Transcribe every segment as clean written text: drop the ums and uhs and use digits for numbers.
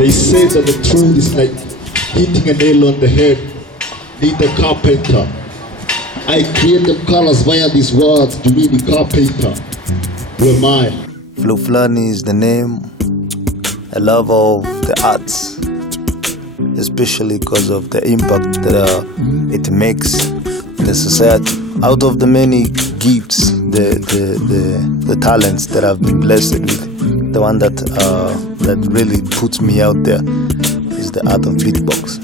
They say that the truth is like hitting a nail on the head. Need the carpenter. I create the colors via these words. Do need the carpenter. Who am I? Flo Flani is the name. I love all the arts, especially because of the impact that it makes in the society. Out of the many gifts, the talents that I've been blessed with, the one that really puts me out there is the art of beatbox.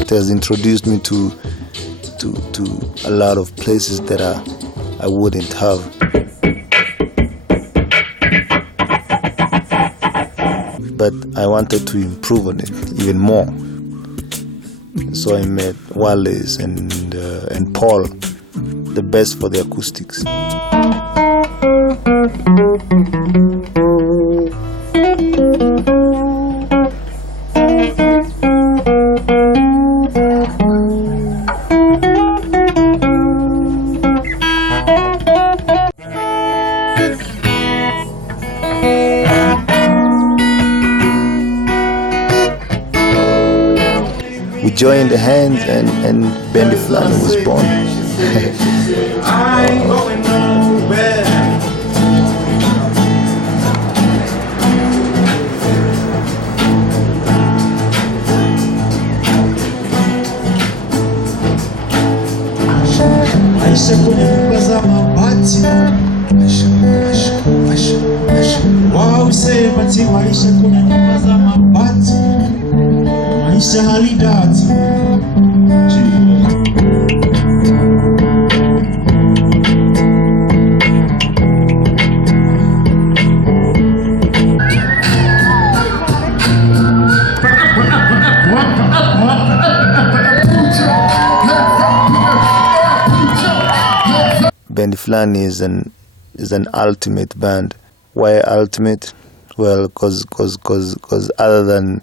It has introduced me to a lot of places that I wouldn't have. But I wanted to improve on it even more. So I met Wallace and Paul, the best for the acoustics. We joined the hands and Bendy Flani was born. I ain't going nowhere. Maisha kwenye nyumba za mabati, wao sema ati maisha kwenye nyumba za mabati, maisha halidati. Bendy Flani is an ultimate band. Why ultimate? Well, because other than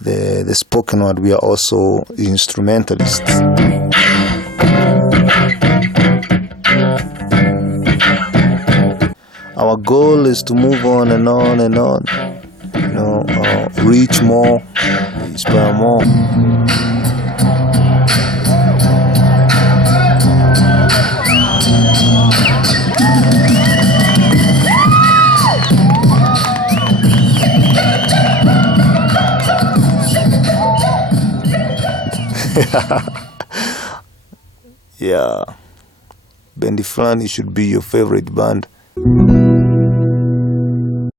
the spoken word, we are also instrumentalists. Our goal is to move on and on and on. Reach more, inspire more. Yeah, Bendy Flani should be your favorite band.